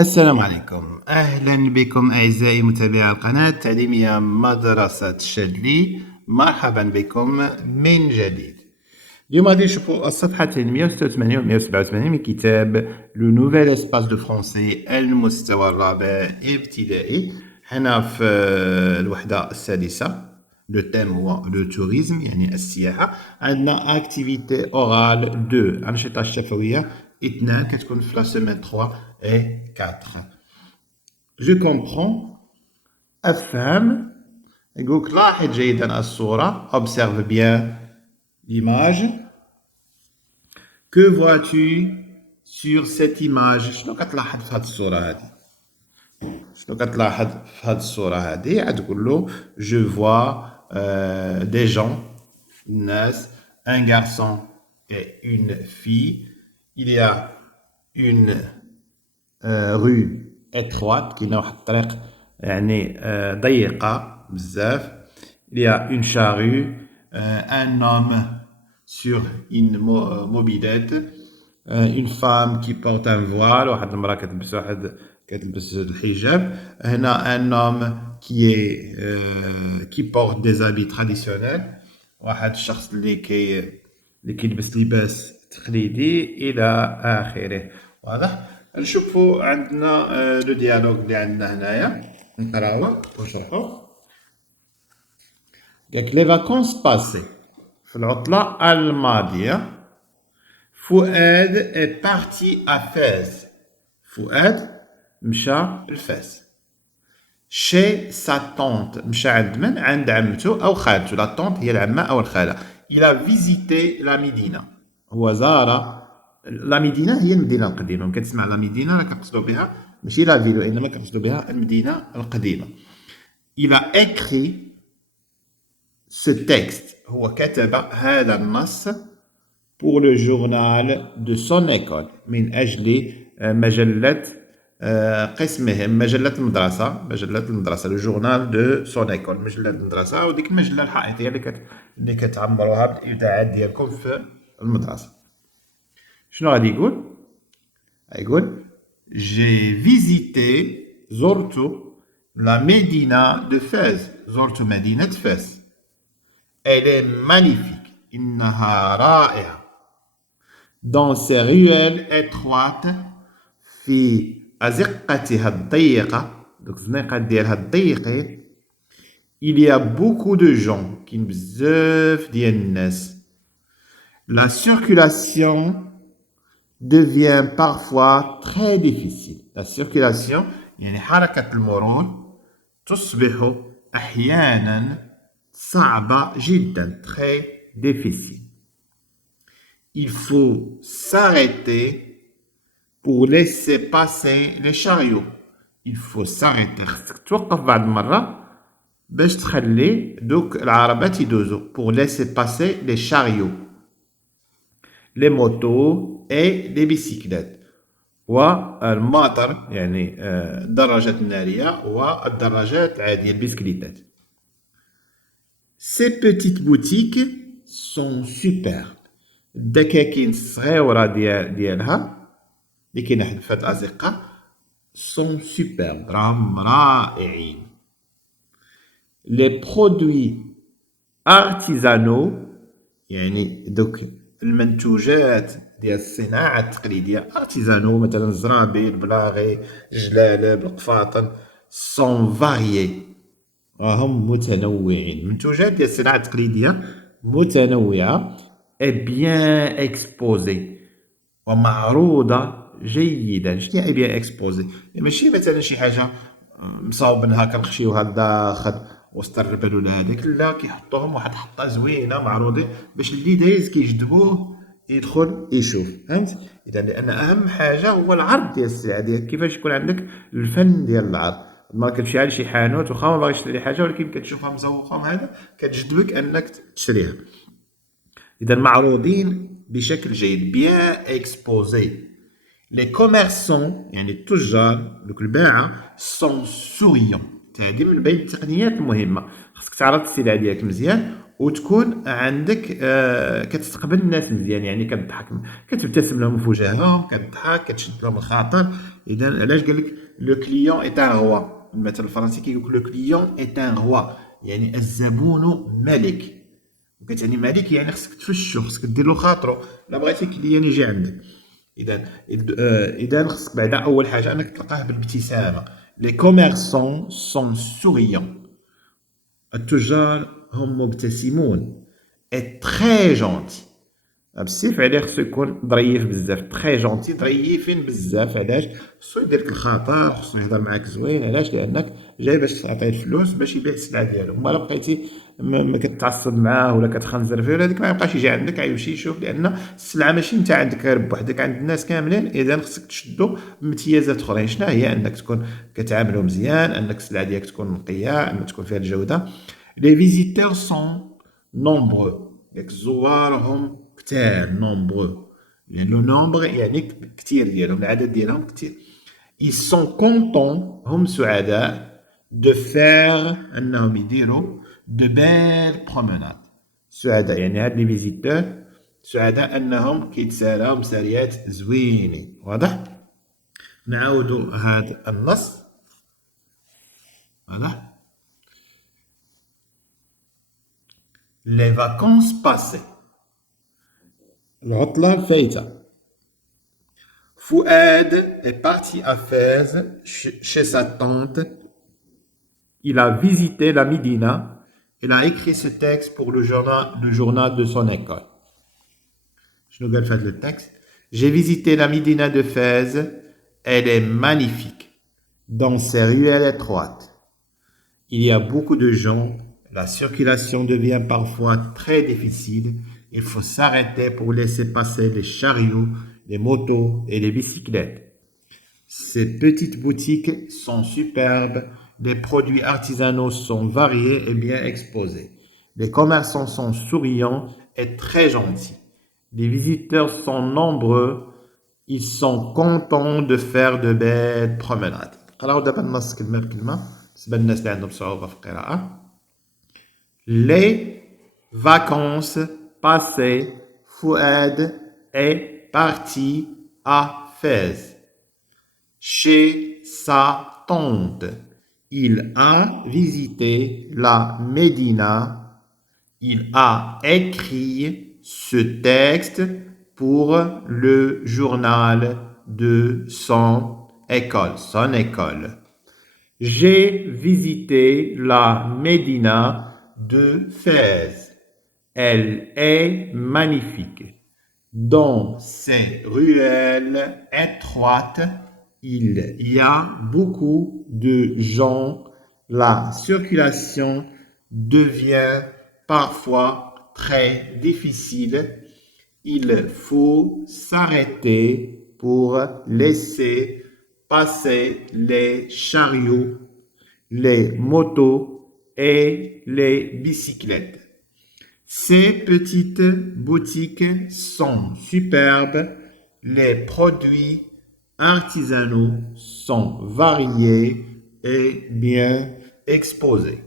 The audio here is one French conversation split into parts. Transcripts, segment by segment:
السلام عليكم، أهلا بكم أعزائي متابعي القناة التعليمية مدرسة شادلي. مرحبا بكم من جديد. اليوم غادي نشوفوا الصفحة 186 و 187 من كتاب لو نوفيل اسباس دو فرونسي المستوى الرابع ابتدائي. حنا في الوحدة السادسة. لو تيم هو لو توريزم يعني السياحة. عندنا اكتيفيتي اورال 2 أنشطة الشفوية 2 كتكون في لا سيمين 3 et 4. Je comprends. أفهم. يقولك لاحظ جيدا الصورة. Observe bien l'image. Que vois-tu sur cette image؟ شنو كتلاحظ في هاد الصورة هادي؟ شنو كتلاحظ في هاد الصورة هادي؟ غتقول له je vois des gens, الناس, un garçon et une fille. Il y a une rue étroite كاينه واحد الطريق يعني ضيقه بزاف. il y a une charrue, un homme sur une mobilette, une femme qui porte un voile, واحد المراه كتلبس الحجاب. هنا un homme qui porte des habits traditionnels, واحد الشخص اللي كيلبس لباس تقليدي الى اخره. واضح؟ نشوفوا عندنا لو ديالوغ اللي عندنا هنايا نقراوه ونشرحوه. قالك لي فاكونس باسي في العطلة الماضية. فؤاد est parti à Fès. فؤاد مشى لفاس. chez sa tante مشى عند من؟ عند عمته أو خالته. لا طونت هي العمة أو الخالة. il a visité la Médina. هو زار لا مدينة هي المدينة القديمة. ملي كتسمع لا مدينة راه كنقصدو بها ماشي لا فيلو إنما كنقصدو بها المدينة القديمة. il a écrit ce texte. هو كتب هذا النص pour le journal de son école من أجل مجلة قسمهم مجلة المدرسة لو جورنال دو سون ايكول مجلة المدرسة. وديك المجلة الحائطية اللي كتعمروها بالإذاعات ديالكم في المدرسة. شنو غادي يقول؟ يقول j'ai visité زرت la Médina de Fès. زرت مدينة فاس. elle est magnifique. إنها رائعة. dans ses ruelles étroites في أزقتها الضيقة. دوك الزنيقات ديالها الضيقين. il y a beaucoup de gens. كاين بزاف ديال الناس. la circulation devient parfois très difficile. La circulation يعني حركة المرور تصبح أحيانا صعبة جدا. très difficile. il faut s'arrêter pour laisser passer les chariots. il faut s'arrêter. خصك توقف بعض المرة باش تخلي دوك العربات يدوزو. pour laisser passer les chariots, les motos et les bicyclettes. والماطر يعني الدراجات النارية والدراجات العادية البسكليتات. ces petites boutiques sont superbes. الدكاكين الصغيورة ديالها اللي كاينة في هاد الأزقة sont superbes راهم رائعين. les produits artisanaux يعني دوك المنتوجات ديال الصناعة التقليدية ارتيزانو مثلا الزرابي البلاغي الجلالب القفاطن sont variés راهم متنوعين. المنتوجات ديال الصناعة التقليدية متنوعة et bien exposée ومعروضة جيدا. شنو يعني bien exposée؟ ماشي مثلا شي حاجة مصاوبنها كنخشيوها لداخل وسط الربل ولا هذيك، لا كيحطوهم واحد الحطه زوينه معروضين باش اللي دايز كيجذبوه يدخل يشوف. فهمت؟ اذا لان اهم حاجه هو العرض ديال السلعه ديالك. كيفاش يكون عندك الفن ديال العرض. ما كتمشي لشي حانوت واخا ما باغيش تشري حاجه ولكن كتشوفها مزوقه وهذا كتجذبك انك تشريها. اذا معروضين بشكل جيد. bien exposé. les commerçants يعني التجار دوك الباعه sont souriants. هذه من بين التقنيات المهمه. خصك تعرض السلعه ديالك مزيان وتكون عندك كتستقبل الناس مزيان، يعني كتضحك، كتبتسم لهم في وجههم، كتضحك، كتشد لهم الخاطر. اذا علاش قال لك لو كليون ايت ان روا؟ المثل الفرنسي كيقول لك لو كليون ايت ان روا، يعني الزبون ملك. وكتعني ملك يعني خصك تفشو، خصك دير له خاطرو لا بغيتي كليان يجي عندك. اذا خصك بعدا اول حاجه انك تلقاه بالابتسامه. لي كوميرسون سون سوريون، التجار هم مبتسمون. est très gentil. بالسيف عليه خصو يكون ظريف بزاف، تخي جونتي، ظريفين بزاف. علاش؟ خصو يديرك الخاطر، خصو يهضر معاك زوين. علاش؟ لانك جاي باش تعطيه الفلوس باش يبيع السلعه ديالو. ما بقيتي ما كتعصب معاه ولا كتخنزر فيه ولا هذيك، ما يبقاش يجي عندك، غيمشي يشوف. لان السلعه ماشي نتا عندك غير بوحدك، عند الناس كاملين. اذا خصك تشدو بامتيازات اخرين. شنو هي؟ انك تكون كتعاملو مزيان، انك السلعه ديالك تكون نقيه، انك تكون فيها الجوده. لي فيزيتور سون نومبرو، داك الزوار هم كتار، نومبرو. لان لو نومبر يعني كتير ديالهم، العدد ديالهم كتير. ils sont contents، هم سعداء، de faire، انهم يديروا de belles promenades. سعداء يعني هاد لي فيزيتور سعداء انهم كيتسالاو مساريات زوينين. واضح؟ نعاودو هاد النص. واضح؟ les vacances passées، العطلة الفايتة. Fouad est parti à Fès chez sa tante. Il a visité la Médina. Il a écrit ce texte pour le journal de son école. Je nous fais le texte. J'ai visité la Médina de Fès. Elle est magnifique dans ses ruelles étroites. Il y a beaucoup de gens. La circulation devient parfois très difficile. Il faut s'arrêter pour laisser passer les chariots, les motos et les bicyclettes. Ces petites boutiques sont superbes. Les produits artisanaux sont variés et bien exposés. Les commerçants sont souriants et très gentils. Les visiteurs sont nombreux. Ils sont contents de faire de belles promenades. قراو دابا النص كلمة بكلمة بالنسبة للناس اللي عندهم صعوبة في القراءة. Les vacances passées, Fouad est parti à Fès chez sa tante. Il a visité la Médina. Il a écrit ce texte pour le journal de son école. J'ai visité la Médina de Fès. Elle est magnifique. Dans ces ruelles étroites, il y a beaucoup de gens. La circulation devient parfois très difficile. Il faut s'arrêter pour laisser passer les chariots, les motos et les bicyclettes. Ces petites boutiques sont superbes. Les produits artisanaux sont variés et bien exposés.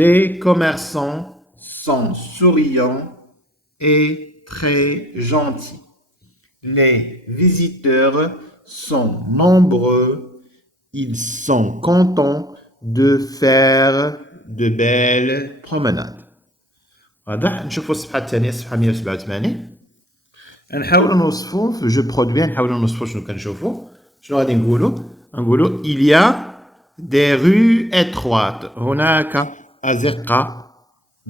Les commerçants sont souriants et très gentils. Les visiteurs sont nombreux. Ils sont contents de faire de belles promenades. واضح؟ نشوفوا الصفحة الثانية، الصفحة 187. نحاولوا نوصفوا في جو برودوي، نحاولوا نوصفوا شنو كنشوفوا. شنو غادي نقولوا؟ نقولوا il y a des rues étroites، هناك أزقة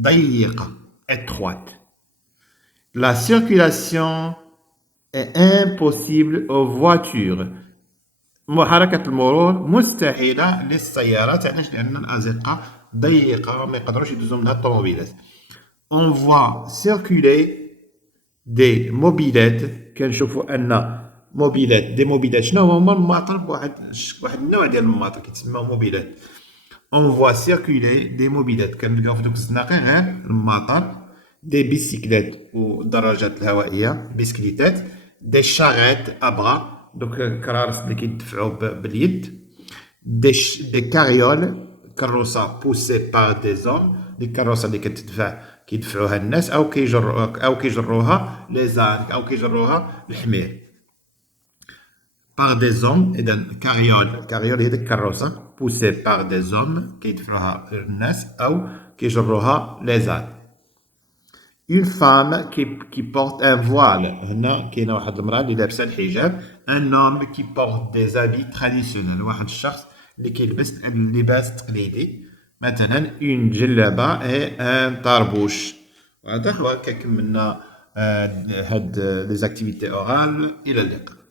ضيقة، étroite. La circulation est impossible aux voitures. حركة المرور مستحيلة للسيارات. علاش؟ لأن الأزقة ضيقة ما يقدروش يدوزو منها الطوموبيلات. On voit circuler des mobylettes. كنشوفوا أن موبيلات، دي موبيلات. شنو هما؟ الماطر، بواحد النوع ديال الماطر كيتسمى موبيلات. On voit circuler des mobylettes. كنلقاو في دوك الزناقي غير الماطر. دي بيسيكلات والدراجات الهوائية، بيسكليتات. دي شاريت أبغا، دوك كرارس اللي كيدفعوا باليد. دي كاريول، كروسة بوسي بار دي زوم، دي كروسة اللي كتدفع كيدفعوها الناس أو كيجروها لي زانك أو كيجروها الحمير. par des hommes إذا كاريول هي ديك الكروسة poussée par des hommes كيدفعوها الناس أو كيجروها لي زانك. Une femme qui porte un voile. هنا كاينه واحد المراه اللي لابسه الحجاب. Un homme qui porte des habits traditionnels. واحد الشخص اللي كيلبس اللباس التقليدي. مثلا une جلابه et un طربوش. وهذا هو كملنا هاد لي زاكتيفيتي اورال. الى اللقاء.